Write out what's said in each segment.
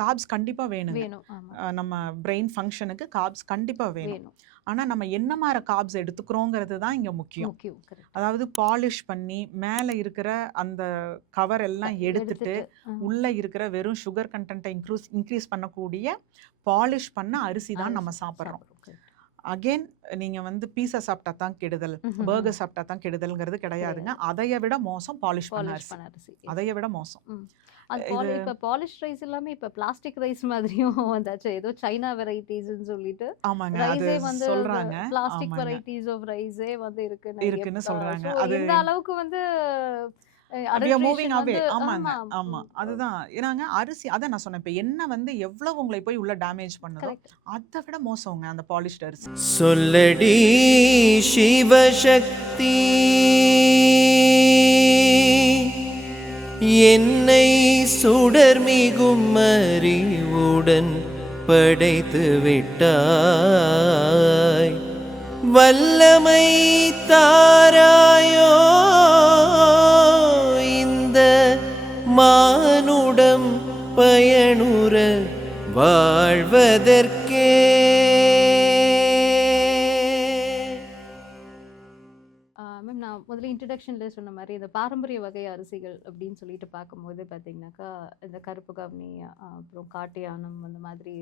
Corps கண்டிப்பா வேணுங்க. வேணும். ஆமா. நம்ம பிரெயின் ஃபங்ஷனுக்கு கார்ப்ஸ் கண்டிப்பா வேணும். வேணும். ஆனா நம்ம என்ன மாரி கார்ப்ஸ் எடுத்துக்கிறோங்கிறது தான் இங்க முக்கியம். முக்கியம். கரெக்ட். அதாவது பாலிஷ் பண்ணி மேல இருக்கிற அந்த கவர் எல்லாம் எடுத்துட்டு, எடுத்துட்டு உள்ள இருக்கிற வெறும் சுகர் கன்டென்ட்ட இன்க்ரீஸ் பண்ணக்கூடிய பாலிஷ் பண்ண அரிசி தான் நம்ம சாப்பிடுறோம். கரெக்ட். அகைன் நீங்க வந்து பீஸா சாப்பிட்டா தான் கெடுதல், பர்கர் சாப்பிட்டா தான் கெடுதல்ங்கிறது கிடையாதுங்க. அதைய விட மோசம் பாலிஷ் பண்ண பாலிஷ் அரிசி. பண்ண அரிசி. அதைய விட மோசம். அது இது இப்ப பாலிஷ் ரைஸ் எல்லாமே இப்ப பிளாஸ்டிக் ரைஸ் மாதிரியும் வந்தாச்சு. ஏதோ சைனா வெரைட்டீஸ்ன்னு சொல்லிட்டு ஆமாங்க. அது ரைஸே வந்து சொல்றாங்க. பிளாஸ்டிக் ஆமாங்க. வெரைட்டீஸ் ஆஃப் ரைஸே வந்து இருக்குன்னு இருக்குன்னு சொல்றாங்க. ஸோ அது எந்த அளவுக்கு வந்து we are moving adulteration away. வந்து ஆமாங்க. ஆமா. ஆமா. அதுதான். ஏன்னாங்க அரிசி அதான் நான் சொன்னேன். இப்ப எண்ணெய் வந்து எவ்வளவு உங்களை போய் உள்ள டேமேஜ் பண்ணுதோ, கரெக்ட். அத விட மோசங்க அந்த பாலிஷ்ட் அரிசி. சொல்லடி சிவசக்தி என்னை சுடர்மிகும் அறிவுடன் படைத்து விட்டாய் வல்லமை தாராயோ இந்த மானுடம் பயனுற வாழ்வதற்கே. மேம் நான் முதல்ல இன்ட்ரடக்ஷன்ல சொன்ன மாதிரி இந்த பாரம்பரிய வகை அரிசிகள் அப்படின்னு சொல்லிட்டு பார்க்கும்போது பார்த்தீங்கன்னாக்கா இந்த கருப்பு கவுனி அப்புறம் காட்டு யானம் அந்த மாதிரி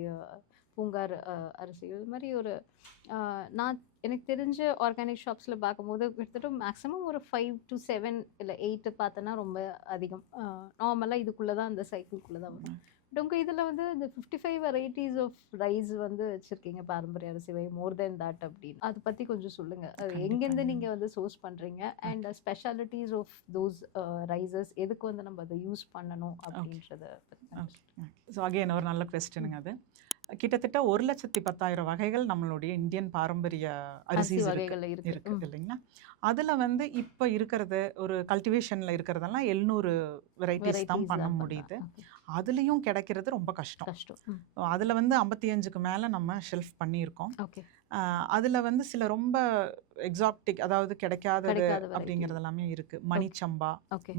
பூங்கார் அரிசிகள் இது மாதிரி ஒரு நான் எனக்கு தெரிஞ்ச ஆர்கானிக் ஷாப்ஸில் பார்க்கும்போது கிட்டத்தட்ட மேக்ஸிமம் ஒரு 5 to 7 இல்லை 8 பார்த்தோன்னா ரொம்ப அதிகம். நார்மலாக இதுக்குள்ளே தான் அந்த சைக்கிள்குள்ளே தான் வரும். பட் உங்கள் இதில் வந்து இந்த 55 வெரைட்டிஸ் ஆஃப் ரைஸ் வந்து வச்சுருக்கீங்க பாரம்பரிய அரிசி மோர் தென் தட் அப்படின்னு அதை பற்றி கொஞ்சம் சொல்லுங்கள். அது எங்கேருந்து நீங்கள் வந்து சோர்ஸ் பண்ணுறீங்க and specialities of those rices எதுக்கு வந்து நம்ம அதை யூஸ் பண்ணணும் அப்படின்றத பற்றி. ஸோ அகைன் ஒரு நல்ல கொஸ்டினுங்க அது. கிட்டத்தட்ட 1,10,000 வகைகள் நம்மளுடைய இந்தியன் பாரம்பரிய அரிசி வகைகள் இருக்கு இல்லைங்களா? அதுல வந்து இப்ப இருக்கிறது ஒரு கல்டிவேஷன்ல இருக்கிறதெல்லாம் 700 வெரைட்டிஸ் தான் பண்ண முடியுது. அதுலயும் கிடைக்கிறது ரொம்ப கஷ்டம். அதுல வந்து 55க்கு மேல நம்ம ஷெல்ஃப் பண்ணியிருக்கோம். அதுல வந்து சில ரொம்ப எக்ஸாக்டிக் அதாவது கிடைக்காதது அப்படிங்கிறது எல்லாமே இருக்கு. மணிச்சம்பா,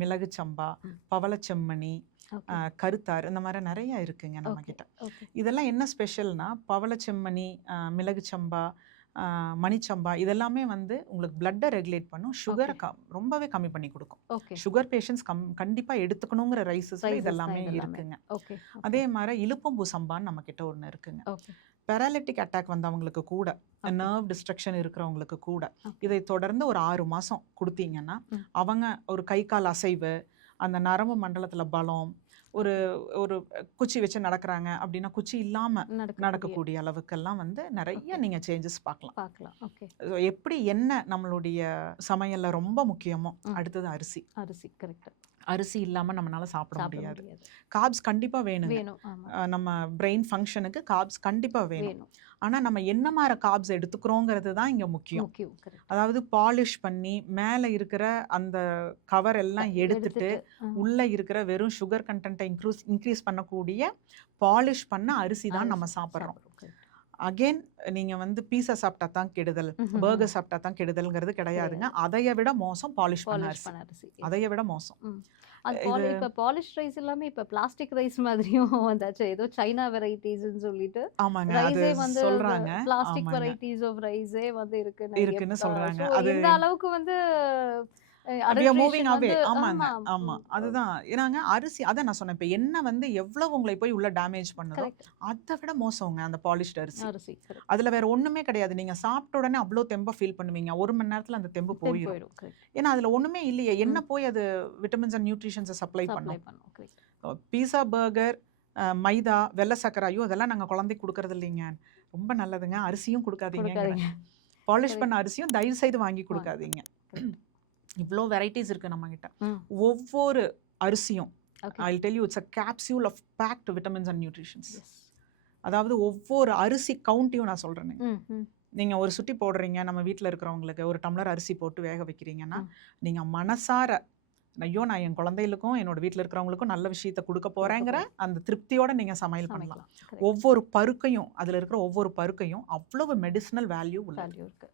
மிளகு சம்பா, பவளச்செம்மணி, கருத்தார் இந்த மாதிரி நிறைய இருக்குங்க நம்ம கிட்ட. இதெல்லாம் என்ன ஸ்பெஷல்னா பவளச்செம்மணி, மிளகு சம்பா, மணிச்சம்பா இதெல்லாமே வந்து உங்களுக்கு பிளட்டை ரெகுலேட் பண்ணும், சுகரை ரொம்பவே கம்மி பண்ணி கொடுக்கும். சுகர் பேஷண்ட்ஸ் கண்டிப்பா எடுத்துக்கணுங்கிற ரைஸஸ் இதெல்லாமே இருக்குங்க. அதே மாதிரி இலுப்பம்பூ சம்பான்னு நம்ம கிட்ட ஒன்று இருக்குங்க. பெராலிட்டிக் அட்டாக் வந்தவங்களுக்கு கூட, நர்வ் டிஸ்ட்ரக்ஷன் இருக்கிறவங்களுக்கு கூட இதை தொடர்ந்து ஒரு 6 மாசம் கொடுத்தீங்கன்னா அவங்க ஒரு கை கால் அசைவு, அந்த நரம்பு மண்டலத்துல பலம், ஒரு ஒரு குச்சி வச்சு நடக்கிறாங்க அப்படின்னா குச்சி இல்லாம நடக்கக்கூடிய அளவுக்கெல்லாம் வந்து நிறைய நீங்க சேஞ்சஸ் பார்க்கலாம். எப்படி என்ன நம்மளுடைய சமையல்ல ரொம்ப முக்கியமோ அடுத்தது அரிசி. கரெக்ட். அரிசி இல்லாம நம்மளால சாப்பிட முடியாது. கார்ப்ஸ் கண்டிப்பா வேணுங்க. நம்ம பிரெயின் ஃபங்க்ஷனுக்கு கார்ப்ஸ் கண்டிப்பா வேணும். ஆனா நம்ம என்ன மாதிரி கார்ப்ஸ் எடுத்துக்கிறோங்கிறது தான் இங்க முக்கியம். அதாவது பாலிஷ் பண்ணி மேல இருக்கிற அந்த கவர் எல்லாம் எடுத்துட்டு, உள்ள இருக்கிற வெறும் சுகர் கன்டென்ட்டை இன்க்ரீஸ் பண்ணக்கூடிய பாலிஷ் பண்ண அரிசி தான் நம்ம சாப்பிடுறோம். அகைன் நீங்க வந்து பீஸா சாப்பிட்டா தான் கெடுதல், பர்கர் சாப்பிட்டா தான் கெடுதல்ங்கிறது கிடையாதுங்க. அதைய விட மோசம் பாலிஷ் பண்ண அரிசி. அதைய விட மோசம். இப்ப பாலிஷ் ரைஸ் எல்லாமே இப்ப பிளாஸ்டிக் ரைஸ் மாதிரியும் வந்தாச்சு. ஏதோ சைனா வெரைட்டிஸ்ன்னு சொல்லிட்டு ஆமாங்க. அது சொல்றாங்க. பிளாஸ்டிக் வெரைட்டிஸ் ஆஃப் ரைஸே வந்து இருக்குன்னு சொல்றாங்க. அது எந்த அளவுக்கு வந்து we are moving away. ஆமாங்க. ஆமா. அதுதான். ஏன்னாங்க அரிசி அதான் நான் சொன்னேன். இப்ப எண்ணெய் வந்து எவ்வளவு உங்களை போய் உள்ள டேமேஜ் பண்ணுதோ அதை விட மோசங்க அந்த பாலிஷ்ட் அரிசி. அதுல வேற ஒண்ணுமே கிடையாது. நீங்க சாப்பிட்ட உடனே அவ்வளோ தெம்பா ஃபீல் பண்ணுவீங்க. 1 மணி நேரத்துல அந்த தெம்பு போயிடும். ஏன்னா அதுல ஒண்ணுமே இல்லையே. எண்ணெய் போய் அது விட்டமின்ஸ் அண்ட் நியூட்ரிஷன்ஸை சப்ளை பண்ணும். பீஸா, பர்கர், மைதா, வெள்ளை சக்கரை ஐயோ அதெல்லாம் நாங்க குழந்தைக்கு கொடுக்கறது இல்லைங்க. ரொம்ப நல்லதுங்க. அரிசியும் கொடுக்காதீங்க. பாலிஷ் பண்ண அரிசியும் தயவு செய்து வாங்கி கொடுக்காதீங்க. இவ்வளோ வெரைட்டிஸ் இருக்கு நம்ம கிட்ட. ஒவ்வொரு அரிசியும் I'll tell you it's a capsule of packed vitamins and nutritions. அதாவது ஒவ்வொரு அரிசி கவுண்ட்டையும் நான் சொல்றேன். நீங்க ஒரு சுட்டி போடுறீங்க, நம்ம வீட்டில் இருக்கிறவங்களுக்கு ஒரு டம்ளர் அரிசி போட்டு வேக வைக்கிறீங்கன்னா நீங்க மனசார ஐயோ நான் என் குழந்தைகளுக்கும் என்னோட வீட்டில் இருக்கிறவங்களுக்கும் நல்ல விஷயத்த கொடுக்க போறேங்கிற அந்த திருப்தியோட நீங்க சமையல் பண்ணலாம். ஒவ்வொரு பருக்கையும் அதுல இருக்கிற ஒவ்வொரு பருக்கையும் அவ்வளவு மெடிசினல் வேல்யூ இருக்கு.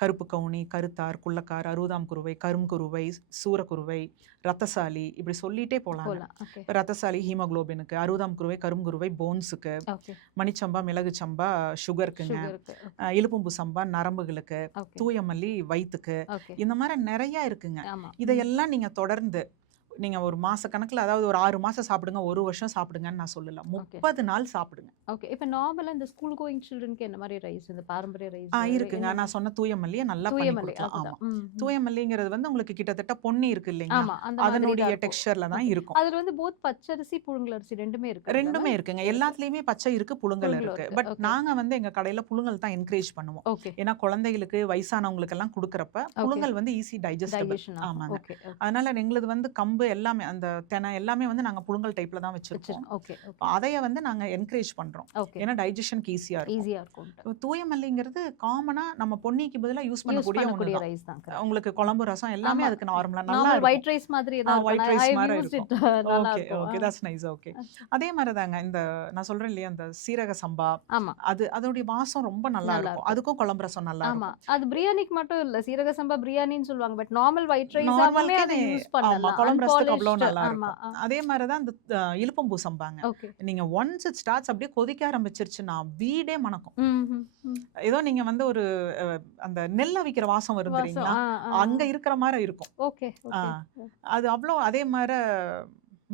கருப்பு கவுனி, கருத்தார், குள்ளக்கார், அறுபதாம் குருவை, கருங்குருவை, சூரக்குருவை, ரத்தசாலி, இப்படி சொல்லிட்டே போகலாம். ஓகே இப்போ ரத்தசாலி ஹீமோகுளோபினுக்கு, அறுபதாம் குருவை கருங்குருவை போன்ஸுக்கு, ஓகே மணிச்சம்பா மிளகு சம்பா சுகருக்குங்க, சுகருக்கு இலுப்பம்பு சம்பா நரம்புகளுக்கு, ஓகே தூயமல்லி வயிற்றுக்கு, ஓகே இந்த மாதிரி நிறைய இருக்குங்க. ஆமா இதையெல்லாம் நீங்கள் தொடர்ந்து நீங்கள் ஒரு மாத கணக்கில், அதாவது ஒரு 6 மாதம் சாப்பிடுங்க, 1 வருஷம் சாப்பிடுங்கன்னு நான் சொல்லல, 30 நாள் சாப்பிடுங்க. ஓகே. இப்போ நார்மலா இந்த ஸ்கூல் கோயிங் சில்ட்ரனுக்கு என்ன மாதிரி ரைஸ், இந்த பாரம்பரிய ரைஸ் இருக்குங்க. நான் சொன்ன தூயமல்லியை நல்லா பண்ணி தூயமல்லி கொடுக்கலாம். ஆமா, அதுதான். தூயமல்லிங்கிறது வந்து உங்களுக்கு கிட்டத்தட்ட பொன்னி இருக்கு இல்லைங்களா, ஆமா அந்த மாதிரி அதனுடைய தான் இருக்கும். டெக்ஸ்சர்ல தான் Okay. இருக்கும். அதுல வந்து போத் பச்சரிசி புழுங்கலரிசி ரெண்டுமே இருக்கு. ரெண்டுமே இருக்குங்க. எல்லாத்துலயுமே பச்சை இருக்கு, புழுங்கல் புழுங்கல் இருக்கு. இருக்கு. But Okay. நாங்க வந்து எங்க கடையில புழுங்கல் தான் என்கரேஜ் பண்ணுவோம். ஓகே ஏன்னா குழந்தைகளுக்கு, வயசானவங்களுக்கு எல்லாம் கொடுக்கறப்ப புழுங்கல் வந்து ஈஸி டைஜஸ்டபிள். டைஜஷன் ஆமாங்க. ஓகே அதனால எங்களுது வந்து கம்பு எல்லாமே, அந்த தெனை எல்லாமே வந்து நாங்க புழுங்கல் டைப்ல தான் வச்சிருக்கோம். ஓகே ஓகே அதைய வந்து நாங்க என்கரேஜ் பண்றோம். ஓகே ஏன்னா டைஜஷனுக்கு ஈஸியா இருக்கும். ஈஸியா இருக்கும். தூயமல்லிங்கிறது காமனா நம்ம பொன்னிக்கு பதிலா யூஸ் பண்ணக்கூடிய பண்ணக்கூடிய ஒண்ணுதான். ரைஸ் தான். உங்களுக்கு குழம்பு ரசம் எல்லாமே ஆமா. அதுக்கு நார்மலா நல்லா நார்மல் இருக்கும். ஒயிட் ரைஸ் மாதிரி தான் white இருக்கும். rice I மாதிரி used இருக்கும். it. நல்லா ஓகே இருக்கும். Okay, that's nice. ஓகே, அதே மாதிரி தாங்க இந்த நான் சொல்றேன் இல்லையா, அந்த சீரக சம்பா, ஆமா அதோடைய வாசம் ரொம்ப நல்லா நல்லா இருக்கும். அதுக்கும் குழம்பு ரசம் நல்லா ஆமா இருக்கும். அது பிரியாணிக்கு மட்டும் இல்ல, சீரக சம்பா பிரியாணின்னு சொல்லுவாங்க. பட் நார்மல் ஒயிட் ரைஸ் எல்லாமே நார்மலுக்கே அதை யூஸ் ஆமா, பண்ணலாம். குழம்பு ரசத்துக்கு அவ்வளோ Unpolished. நல்லா ஆமா இருக்கும். அதே மாதிரி தான் இந்த இலுப்பம்பூ சம்பாங்க. ஓகே நீங்க ஒன்ஸ் இட் ஸ்டார்ட்ஸ் அப்படியே கொதிக்க ஆரம்பிச்சிருச்சுன்னா வீடே மணக்கும். ம் ஏதோ நீங்க வந்து ஒரு அந்த நெல் அவிக்கிற வாசம் வரும் வாசம் தெரியுங்களா, அங்க இருக்கிற மாதிரி இருக்கும். ஓகே ஆ, ஓகே அது அவ்வளோ. அதே மாதிரி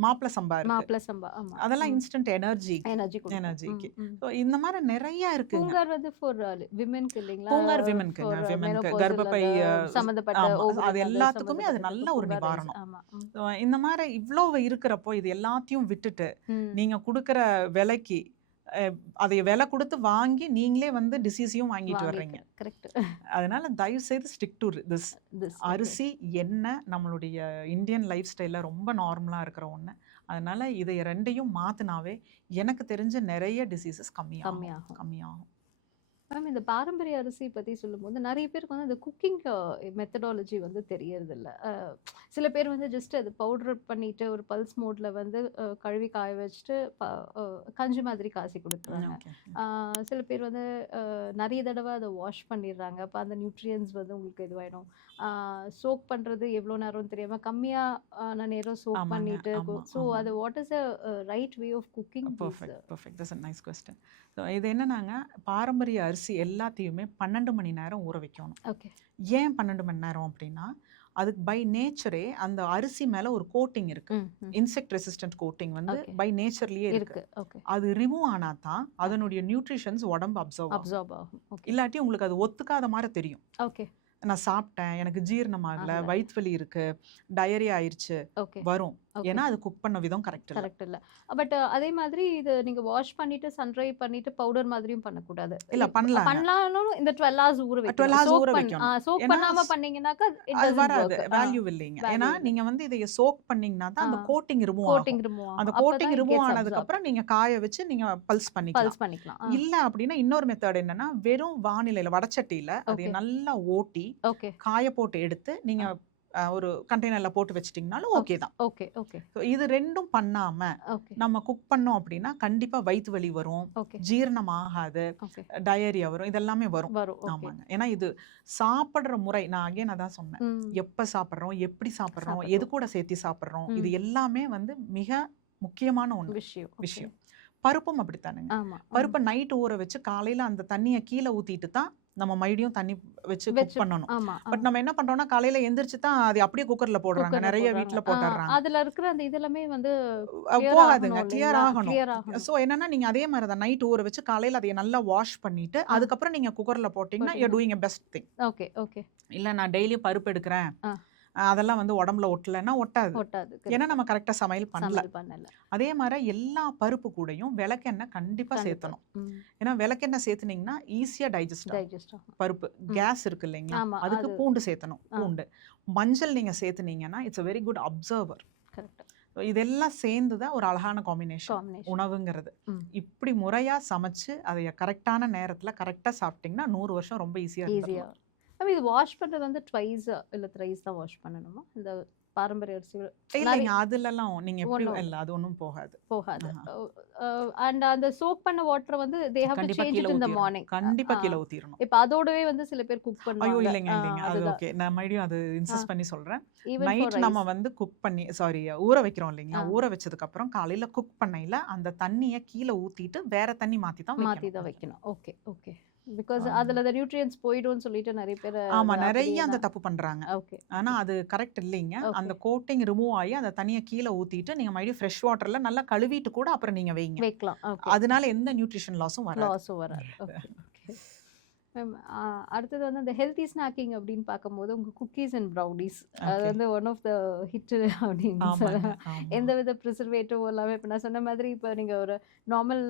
மாப்பிள சம்பா இருக்கு. மாப்பிள சம்பா ஆமா அதெல்லாம் இன்ஸ்டன்ட் எனர்ஜி. எனர்ஜி கொடுக்கும். எனர்ஜிக்கு. ம், ம். ஸோ இந்த மாதிரி நிறைய இருக்குங்க. பூங்கார் வந்து ஃபார் விமென்க்கு இல்லைங்களா? பூங்கார் விமென்க்குங்க, For விமென்க்கு menopausal கர்ப்பப்பை சம்பந்தப்பட்ட ஆமா, ovary அது அந்த எல்லாத்துக்குமே அது சம்பந்தப்பட்ட நல்ல ஒரு பூங்கார் நிவாரணம். rice. ஆமா ம். So, இந்த மாதிரி இவ்வளவு இருக்கிறப்போ இது எல்லாத்தையும் விட்டுட்டு ம். நீங்க கொடுக்குற விலைக்கு அதை விலை கொடுத்து வாங்கி நீங்களே வந்து டிசீஸையும் வாங்கிட்டு வர்றீங்க. கரெக்ட். அதனால தயவு செய்து ஸ்டிக் டு திஸ். அரிசி, எண்ணெய் நம்மளுடைய இந்தியன் லைஃப் ஸ்டைலில் ரொம்ப நார்மலாக இருக்கிற ஒன்று. அதனால இதை ரெண்டையும் மாற்றினாவே எனக்கு தெரிஞ்ச நிறைய டிசீசஸ் கம்மியாகும். மேம் இந்த பாரம்பரிய அரிசி பற்றி சொல்லும்போது நிறைய பேருக்கு வந்து இந்த குக்கிங் மெத்தடாலஜி வந்து தெரியறதில்ல. சில பேர் வந்து ஜஸ்ட் அது பவுடர் பண்ணிட்டு ஒரு பல்ஸ் மோட்ல வந்து கழுவி காய வச்சுட்டு கஞ்சி மாதிரி காசி கொடுக்குறாங்க. சில பேர் வந்து நிறைய தடவை அதை வாஷ் பண்ணிடுறாங்க. அப்போ அந்த நியூட்ரியன்ஸ் வந்து உங்களுக்கு இதுவாயிடும். சோக் பண்ணுறது எவ்வளோ நேரம் தெரியாமல் கம்மியான நேரம் சோக் பண்ணிட்டு. ஸோ அது what is a right way of cooking? Perfect, that's a nice question. So இது என்னன்னாங்க, பாரம்பரிய அரிசி எல்லாத்தையுமே 12 மணி நேரம் ஊற வைக்கணும். ஓகே. ஏன் 12 மணி நேரம் அப்படின்னா, அதுக்கு பை நேச்சரே அந்த அரிசி மேல ஒரு கோட்டிங் இருக்கு. இன்செக்ட் ரெசிஸ்டன்ட் கோட்டிங் வந்து பை நேச்சர்லயே இருக்கு. அது ரிமூவ் ஆனா தான் அதனுடைய நியூட்ரிஷன்ஸ் உடம்பு அப்சர்வ் ஆகும். இல்லாட்டி உங்களுக்கு அது ஒத்துக்காத மாதிரி தெரியும். ஓகே. நான் சாப்பிட்டேன், எனக்கு ஜீரணம் ஆகல, வயிற்று வலி இருக்கு, டயரியா ஆயிடுச்சு, வரும். ஏன்னா அது குக் பண்ண விதம் கரெக்ட் இல்ல. பட் அதே மாதிரி இது நீங்க வாஷ் பண்ணிட்டு சன்ட்ரை பண்ணிட்டு பவுடர் மாதிரியும் பண்ணக்கூடாது. இல்ல, பண்ணலாம். இந்த 12 hours ஊற வைக்கணும். சோக் பண்ணாம பண்ணீங்கன்னாக்க அது வராது, வேல்யூ இல்லைங்க. ஏன்னா நீங்க வந்து இதைய சோக் பண்ணீங்கன்னா தான் அந்த கோட்டிங் ரிமூவ் ஆகும். அந்த கோட்டிங் ரிமூவ் ஆனதுக்கு அப்புறம் நீங்க காய வச்சு நீங்க பல்ஸ் பண்ணிக்கலாம். இல்ல அப்படின்னா இன்னொரு மெத்தட் என்னன்னா, வெறும் வானிலையில வடச்சட்டியில அதை நல்லா ஓட்டி காய போட்டு எடுத்து நீங்க ஒரு கண்டெய்னர்ல போட்டு வச்சிட்டீங்கனாலும் ஓகே தான். Okay okay. இது ரெண்டும் பண்ணாம நம்ம குக் பண்ணோம் அப்படின்னா கண்டிப்பா வயிற்று வலி வரும், ஜீரணம் ஆகாது, டயரியா வரும், இதெல்லாமே வரும். ஆமாங்க. ஏன்னா இது சாப்பிடுற முறை, நான் அகைன் அதான் சொன்னேன், எப்ப சாப்பிட்றோம், எப்படி சாப்பிட்றோம், எது கூட சேர்த்து சாப்பிட்றோம், இது எல்லாமே வந்து மிக முக்கியமான ஒன்று விஷயம். பருப்பும் அப்படித்தானுங்க. பருப்பை நைட் ஊற வச்சு காலையில அந்த தண்ணியை கீழே ஊத்திட்டு தான் நம்ம மறுபடியும் தண்ணி வச்சு குக் பண்ணணும். பட் நம்ம என்ன பண்றோம்னா காலையில எந்திரிச்சு தான் அது அப்படியே குக்கர்ல போடுறாங்க. நிறைய வீட்ல போட்டுறாங்க. அதுல இருக்கிற அந்த இதெல்லாமே வந்து போகாதுங்க, கிளியர் ஆகணும். சோ என்னன்னா நீங்க அதே மாதிரி தான் நைட் ஊற வச்சு காலையில அதை நல்லா வாஷ் பண்ணிட்டு அதுக்கப்புறம் நீங்க குக்கர்ல போட்டீங்கன்னா you doing a best thing. Okay okay. இல்ல நான் டெய்லியும் பருப்பு எடுக்கிறேன், அதெல்லாம் வந்து உடம்புல ஒட்டலைன்னா ஒட்டாது. ஏன்னா நம்ம கரெக்டா சமையல் பண்ணல. அதே மாதிரி எல்லா பருப்பு கூடயும் விளக்கெண்ணெய் கண்டிப்பா சேர்த்தணும். ஏன்னா விளக்கெண்ணெய் சேர்த்துனீங்கன்னா ஈஸியா டைஜஸ்ட் பருப்பு. கேஸ் இருக்கு இல்லைங்களா, அதுக்கு பூண்டு சேர்த்தணும். பூண்டு, மஞ்சள் நீங்க சேர்த்துனீங்கன்னா it's a very good observer. இதெல்லாம் சேர்ந்துதான் ஒரு அழகான காம்பினேஷன் உணவுங்கிறது. இப்படி முறையா சமைச்சு அதை கரெக்டான நேரத்துல கரெக்டா சாப்பிட்டீங்கன்னா 100 வருஷம் ரொம்ப ஈஸியா இருக்கும். இது வாஷ் பண்றது வந்து ட்வைஸ் இல்ல த்ரைஸ் தான் வாஷ் பண்ணணுமா? இந்த பாரம்பரிய அரிசிகள் இல்லைங்க அதுலலாம் நீங்க எப்படி ஒண்ணும் இல்ல அது ஒண்ணும் போகாது. போகாது. ஆஹா. அண்ட் அந்த சோக் பண்ண வாட்டர் வந்து தே ஹேவ் டு கண்டிப்பா சேஞ்ச் கீழ இட் இன் தி ஊத்திரணும். மார்னிங். கண்டிப்பா கீழ ஊத்திரணும். இப்ப அதோடவே வந்து சில பேர் குக் ஐயோ பண்ணுவாங்க. இல்லைங்க இல்லைங்க அது அதுதான் ஓகே. நான் மறுபடியும் அது இன்சிஸ்ட் பண்ணி சொல்றேன். ஈவன் ஃபார் நைட் நம்ம ரைஸ். வந்து குக் பண்ணி சாரி ஊற வைக்கிறோம் இல்லைங்களா? ஊற வச்சதுக்கு அப்புறம் காலையில குக் பண்ணையில அந்த தண்ணிய கீழ ஊத்திட்டு வேற தண்ணி மாத்தி தான் மாத்தி தான் வைக்கணும். வைக்கணும். Okay okay. பிகாஸ் ஆமா. அதுல the nutrients போயிடும்னு சொல்லிட்டு நிறைய பேர் ஆமா அது நிறைய அப்படியே அந்த தான். தப்பு பண்றாங்க. ஓகே ஆனா அது கரெக்ட் இல்லைங்க. அந்த ஓகே கோட்டிங் ரிமூவ் ஆகி அந்த தண்ணிய கீழ ஊத்திட்டு நீங்க மறுபடியும் ஃப்ரெஷ் வாட்டர்ல நல்லா கழுவிட்டு கூட அப்புறம் நீங்க வைங்க. வைக்கலாம். ஓகே அதனால எந்த நியூட்ரிஷன் லாஸும் வராது. லாஸும் வராது. Okay okay. மேம் அடுத்தது வந்து அந்த ஹெல்த்தி ஸ்நாக்கிங் அப்படின்னு பார்க்கும்போது உங்கள் குக்கீஸ் அண்ட் ப்ரௌனிஸ் அது ஓகே. வந்து ஒன் ஆஃப் த ஹிட் அப்படின்னு ஆமாங்க. சொல்லலாம். ஆமா. எந்த வித ப்ரிசர்வேட்டிவ் எல்லாமே இப்போ நான் சொன்ன மாதிரி இப்போ நீங்கள் ஒரு நார்மல்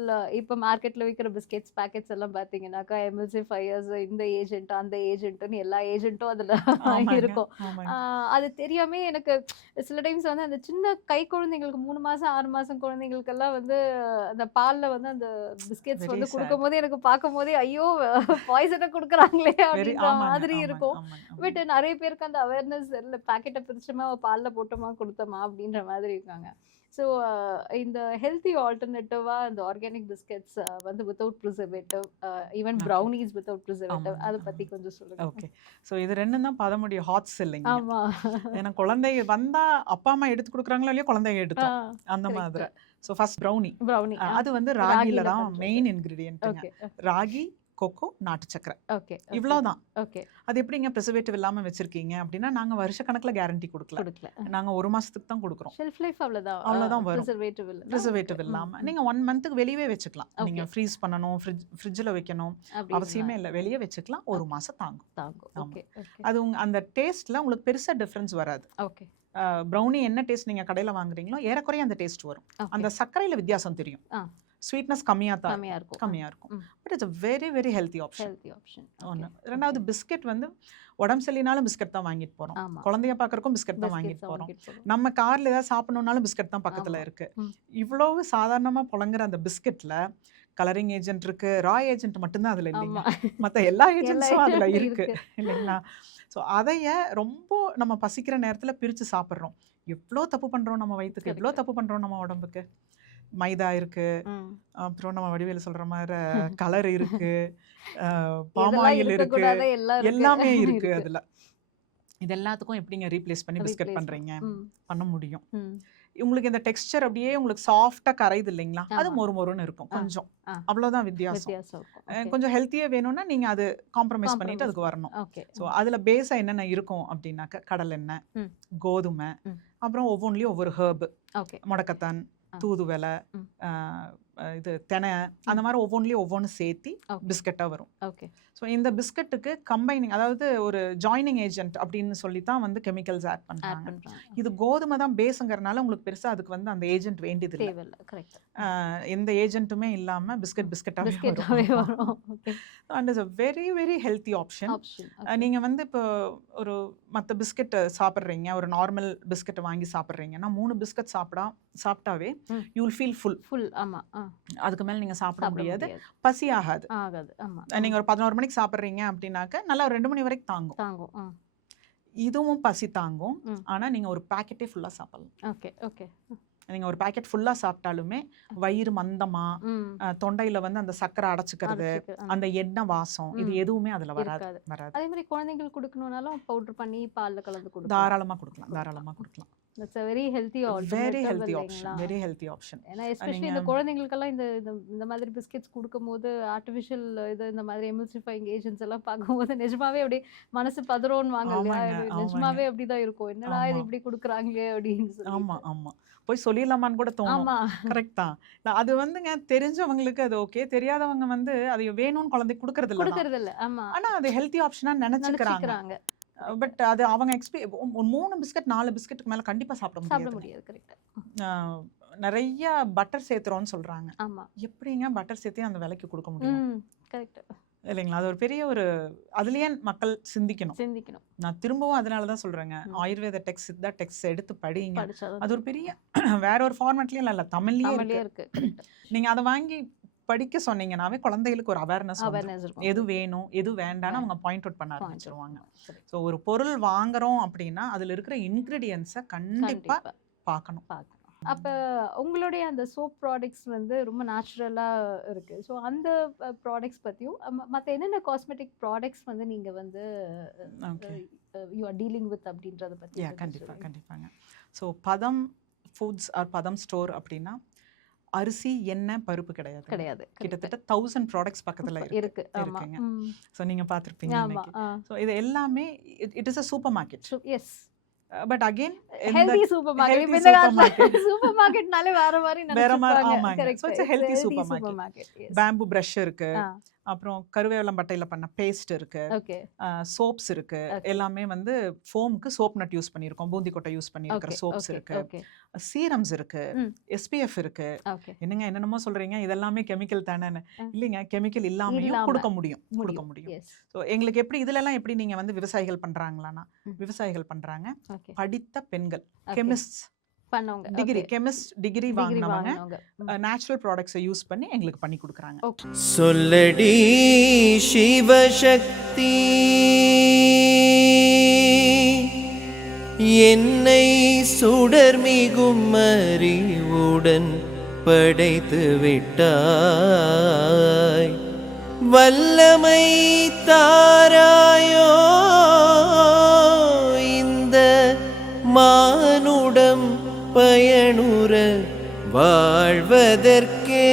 இப்போ மார்க்கெட்டில் விற்கிற பிஸ்கெட்ஸ் பேக்கெட்ஸ் எல்லாம் பார்த்தீங்கன்னாக்கா எம்எல்சிஃபையர்ஸ் இந்த ஏஜென்ட் அந்த ஏஜென்ட்டுன்னு எல்லா ஏஜென்ட்டும் அதில் ஆமாங்க. இருக்கும். ஆமாங்க. அது தெரியாமே எனக்கு சில டைம்ஸ் வந்து அந்த சின்ன கை குழந்தைங்களுக்கு 3 மாதம் 6 மாதம் குழந்தைங்களுக்கெல்லாம் வந்து அந்த பாலில் வந்து அந்த பிஸ்கெட்ஸ் வெரி வந்து சேட். கொடுக்கும்போது எனக்கு பார்க்கும்போதே ஐயோ பாய்சனை கொடுக்குறாங்களே வெரி அப்படின்ற ஆமாங்க மாதிரி ஆமாங்க இருக்கும். ஆமாங்க பட் ஆமாங்க. நிறைய பேருக்கு அந்த அவேர்னஸ் இல்லை, பேக்கெட்டை பிரிச்சோமா பாலில் போட்டோமா கொடுத்தோமா அப்படின்ற மாதிரி இருக்காங்க. ஸோ இந்த ஹெல்த்தி ஆல்டர்னேட்டிவாக இந்த ஆர்கானிக் பிஸ்கெட்ஸ் வந்து without preservative, even okay. Brownies without preservative, ஆமாங்க அதை பற்றி ஆமாங்க. கொஞ்சம் சொல்லுங்க. ஓகே. ஸோ இது ரெண்டும் தான் பதமுடைய ஹாட்ஸ் இல்லைங்க. ஆமா ஏன்னா குழந்தைங்க வந்தா அப்பா அம்மா எடுத்து கொடுக்குறாங்களோ இல்லையோ குழந்தைங்க எடுத்தோம் அந்த கரெக்ட். மாதிரி. ஸோ ஃபர்ஸ்ட் ப்ரௌனி ப்ரௌனி அது வந்து ராகில ராகில தான் பண்றது. மெயின் இன்கிரீடியன்ட்டுங்க. ஓகே ராகி கொக்கோ நாட்டு சக்கரை ஓகே இவ்வளோதான். ஓகே. அது எப்படிங்க ப்ரிசர்வேட்டிவ் இல்லாம வச்சிருக்கீங்க அப்படின்னா நாங்க வருஷக்கணக்குல கேரண்டி கொடுக்கல. கொடுக்கல. நாங்க 1 மாசத்துக்கு தான் கொடுக்குறோம். ஷெல்ஃப் லைஃப் அவ்வளோதான். அவ்வளோதான் வரும். ப்ரிசர்வேட்டிவ் இல்லை. ப்ரிசர்வேட்டிவ் இல்லாம நீங்க 1 மந்த்துக்கு வெளியவே வச்சுக்கலாம். நீங்க ஓகே ஃப்ரீஸ் பண்ணணும், ஃப்ரிட்ஜில் வைக்கணும் அப்படி அவசியமே இல்லை. வெளியே வச்சுக்கலாம். 1 மாசம் தாங்கும். தாங்கும். ஆமா. ஓகே ஓகே அது அந்த டேஸ்ட்ல உங்களுக்கு பெருசா டிஃபரன்ஸ் வராது. ஓகே ப்ரௌனி என்ன டேஸ்ட் நீங்க கடையில வாங்குறீங்களோ ஏறக்குறைய அந்த டேஸ்ட் வரும். அந்த ஓகே. சர்க்கரையில வித்தியாசம் தெரியும். ஸ்வீட்னஸ் கம்மியா தான் கம்மியா இருக்கும். கம்மியா இருக்கும். ம். But it's very very healthy option. Healthy option. ஒன்று. ரெண்டாவது பிஸ்கெட் வந்து உடம்பு சரியினாலும் பிஸ்கெட் தான் வாங்கிட்டு போறோம். ஆமா. குழந்தைய பார்க்கறக்கும் பிஸ்கெட் தான் வாங்கிட்டு பிஸ்கெட்ஸ் போறோம். வாங்கிட்டு போறோம். நம்ம கார்ல ஏதாவது சாப்பிடணும்னாலும் பிஸ்கெட் தான் பக்கத்துல ஆமா. இருக்கு. ம். இவ்வளவு சாதாரணமா புழங்குற அந்த பிஸ்கெட்ல கலரிங் ஏஜென்ட் இருக்கு, ரா ஏஜென்ட் மட்டும்தான் அதுல இல்லைங்க. ஆமா. மத்த எல்லா எல்லா ஏஜென்ட்ஸும் அதுல இருக்கு இருக்கு. இல்லைங்களா? ஸோ அதைய ரொம்ப நம்ம பசிக்கிற நேரத்துல பிரிச்சு சாப்பிட்றோம். எவ்வளோ தப்பு பண்றோம் நம்ம வயிற்றுக்கு, எவ்வளோ கரெக்ட். தப்பு பண்றோம் நம்ம உடம்புக்கு. மைதா இருக்கு, ம். அப்புறம் நம்ம வடிவேலு சொல்ற மாதிரி கலர் இருக்கு, பாம் இதெல்லாம் ஆயில் இருக்கு, இருக்கக்கூடாத எல்லாம் இருக்கு. எல்லாமே இருக்கு இருக்கு. அதுல. இது எல்லாத்துக்கும் எப்படிங்க ரீப்ளேஸ் பண்ணி பிஸ்கெட் ரீப்ளேஸ் பண்றீங்க? ம். பண்ண முடியும். ம். உங்களுக்கு இந்த டெக்ஸ்சர் அப்படியே உங்களுக்கு சாஃப்டா கரையுது இல்லைங்களா? அது ஆமா. மொறு மொறுன்னு இருக்கும் ஆ கொஞ்சம். ஆ அவ்வளோதான் வித்தியாசம். வித்தியாசம் இருக்கும். ஓகே கொஞ்சம் ஹெல்த்தியா வேணும்னா நீங்க அது காம்ப்ரமைஸ் பண்ணிட்டு காம்ப்ரமைஸ் அதுக்கு வரணும். ஓகே. ஸோ அதுல பேஸா என்னென்ன இருக்கும் அப்படின்னாக்க கடலெண்ணெய், ம். கோதுமை, ம். அப்புறம் ஒவ்வொன்றிலையும் ஒவ்வொரு ஹெர்ப், ஓகே. முடக்கத்தான், ஆ. தூதுவளை, ம். இது தெனை, அந்த மாதிரி ஒவ்வொன்றிலையும் ஒவ்வொன்று சேர்த்தி ஓகே பிஸ்கெட்டாக வரும். ஓகே. ஸோ இந்த பிஸ்கெட்டுக்கு கம்பைனிங் அதாவது ஒரு ஜாயினிங் ஏஜென்ட் அப்படின்னு சொல்லி தான் வந்து கெமிக்கல்ஸ் ஆட் ஆட் பண்ணுறாங்க. பண்றாங்க. இது கோதுமை தான் பேஸுங்கிறனால உங்களுக்கு பெருசா அதுக்கு வந்து அந்த ஏஜென்ட் வேண்டியதில்லை. தேவையில்லை. கரெக்ட். எந்த ஏஜென்ட்டுமே இல்லாம பிஸ்கெட்டாகவே பிஸ்கெட்டாவே வரும். வரும். Okay. And is a very very healthy option. Option. Okay. நீங்க வந்து இப்போ ஒரு மற்ற பிஸ்கெட் சாப்பிட்றீங்க, ஒரு நார்மல் பிஸ்கெட்டை வாங்கி சாப்பிட்றீங்கன்னா 3 பிஸ்கெட் சாப்பிட்டாவே ம். You will feel full. Full. ஆமா. அதுக்கு மேல நீங்க சாப்பிட சாப்பிட முடியாது, முடியாது. பசி ஆகாது. ஆகாது. ஆமா. நீங்க ஒரு 11 மணிக்கு சாப்பிட்றீங்க அப்படின்னாக்க நல்லா ஒரு 2 மணி வரைக்கும் தாங்கும். தாங்கும். இதுவும் பசி தாங்கும். ம். ஆனா நீங்க ஒரு பாக்கெட்டே ஃபுல்லா சாப்பிடலாம். Okay okay. நீங்க ஒரு பாக்கெட் ஃபுல்லா சாப்பிட்டாலுமே வயிறு மந்தமா, ம். தொண்டையில வந்து அந்த சக்கரை அடைச்சிக்கிறது, அரைச்சிக்கு. அந்த எண்ணெய் வாசம், இது ம். எதுவுமே அதுல வராது. இருக்காது. அதே மாதிரி குழந்தைங்களுக்கு கொடுக்கணும்னாலும் பவுடர் பண்ணி பால்ல கலந்து கொடுக்கலாம். தாராளமா கொடுக்கலாம். That's a very healthy very alternative healthy இல்லைங்களா? Option, very healthy option. ஏன்னா எஸ்பெஷலி நீங்க இந்த குழந்தைங்களுக்கெல்லாம் இந்த இந்த இந்த மாதிரி பிஸ்கெட்ஸ் கொடுக்கும்போது ஆர்டிஃபிஷியல் இது இந்த மாதிரி எம்எல்சிஃபைங் ஏஜென்ட்ஸ் எல்லாம் பார்க்கும்போது நிஜமாவே அப்படியே மனசு பதறோன்னு வாங்க இல்லையா? ஆமாங்க, இது ஆமாங்க. நிஜமாவே அப்படிதான் இருக்கும். என்னடா இது ஆமா. இப்படி கொடுக்குறாங்களே அப்படின்னு ஆமா சொல்லிட்டு. ஆமா போய் சொல்லிடலாமான்னு கூட தோணும். ஆமா. கரெக்ட் தான். அது வந்துங்க தெரிஞ்சவங்களுக்கு அது ஓகே, தெரியாதவங்க வந்து அது வேணும்னு குழந்தைக்கு கொடுக்கறது இல்ல தான். கொடுக்கறது இல்ல. ஆமா. ஆனா அது ஹெல்த்தி ஆப்ஷனா நினைச்சுக்கிறாங்க. நினைச்சுக்கிறாங்க. பட் அது அவங்க 3 பிஸ்கட் 4 பிஸ்கெட்டுக்கு மேல கண்டிப்பா சாப்பிட சாப்பிட முடியாது. முடியாது. கரெக்ட். நிறைய பட்டர் சேர்த்துறோம்னு சொல்றாங்க. ஆமா. எப்படிங்க பட்டர் சேர்த்து அந்த விலைக்கு கொடுக்க முடியும்? கரெக்ட். இல்லைங்களா? அது ஒரு பெரிய ஒரு அதுலயே மக்கள் சிந்திக்கணும். சிந்திக்கணும். நான் திரும்பவும் அதனால தான் சொல்றேங்க, ம். ஆயுர்வேத டெக்ஸ்ட் சித்தா டெக்ஸ்ட் எடுத்து படிங்க. படிச்சாதான் அது ஒரு பெரிய வேற ஒரு ஃபார்மேட்லயும் இல்ல தமிழ்லயே தமிழ்லயே இருக்கு. இருக்கு. கரெக்ட். நீங்க அதை வாங்கி படிக்க சொன்னீங்கன்னாவே குழந்தைகளுக்கு ஒரு அவேர்னஸ் அவேர்னஸ் எது வேணும் எது வேண்டாம்னு அவங்க பாயிண்ட் அவுட் பண்ண ஆரம்பிச்சிருவாங்க. சரி. ஸோ ஒரு பொருள் வாங்குறோம் அப்படின்னா அதுல இருக்கிற இன்கிரீடியன்ஸை கண்டிப்பா கண்டிப்பா பார்க்கணும். பார்க்கணும். அப்ப உங்களுடைய அந்த சோப் ப்ராடக்ட்ஸ் வந்து ரொம்ப நேச்சுரலா இருக்கு. ஸோ அந்த ப்ராடக்ட்ஸ் பத்தியும் மத்த என்னென்ன காஸ்மெட்டிக் ப்ராடக்ட்ஸ் வந்து நீங்க வந்து okay, you are dealing with அப்படின்றத பத்தி யா கொஞ்சம் கண்டிப்பா சொல்லுங்க. கண்டிப்பாங்க. ஸோ பதம் ஃபுட்ஸ் ஆர் பதம் ஸ்டோர் அப்படின்னா அரிசி எண்ணெய் பருப்பு கிடையாது, கிடையாது. கிட்டத்தட்ட 1000 ப்ராடக்ட்ஸ் பக்கத்துல இருக்கு. ஆமா. இருக்குங்க. ஸோ நீங்க பார்த்துருப்பீங்க ஆமா. இன்னைக்கு. ஸோ இது எல்லாமே it is a supermarket. Yes. But again healthy supermarket. healthy இப்ப இந்த காலத்துல supermarket. சூப்பர் மார்க்கெட்னாலே வேற மாதிரி வேற மாதிரி, நினைச்சிருப்பாங்க. ஆமாங்க. Correct. So it's a healthy supermarket. Market. Yes. Bamboo brush இருக்கு, ஆ. அப்புறம் கருவேலம்பட்டையில பண்ண பேஸ்ட் இருக்கு, ஓகே. சோப்ஸ் இருக்கு. Okay. எல்லாமே வந்து ஃபோமுக்கு சோப் நட் யூஸ் பண்ணியிருக்கோம், பூந்தி கொட்டை யூஸ் பண்ணியிருக்கிற ஓகே. Soaps okay. இருக்கு, ஓகே. சீரம்ஸ் இருக்கு, ம். எஸ்பிஎஃப் இருக்கு. ஓகே. என்னங்க என்னென்னமோ சொல்றீங்க, இதெல்லாமே கெமிக்கல் தானேன்னு. ஆ. இல்லைங்க, கெமிக்கல் இல்லாமையும் இல்லாம கொடுக்க முடியும். எஸ். ஸோ எங்களுக்கு எப்படி இதுலலாம் எப்படி நீங்க வந்து விவசாயிகள் பண்றாங்களான்னா, ம். விவசாயிகள் பண்றாங்க, ஓகே. படித்த பெண்கள், Okay. கெமிஸ்ட் பண்ணவங்க. Degree, okay. Chemist degree degree வாங்கினவங்க வாங்குனவங்க. நேச்சுரல் ப்ராடக்ட்ஸை யூஸ் பண்ணி எங்களுக்கு பண்ணி கொடுக்குறாங்க. ஓகே. சொல்லடி சிவசக்தி என்னை சுடர்மிகும் அறிவுடன் படைத்து விட்டாய், வல்லமை தாராயோ இந்த மானுடம் பயனுற வாழ்வதற்கே.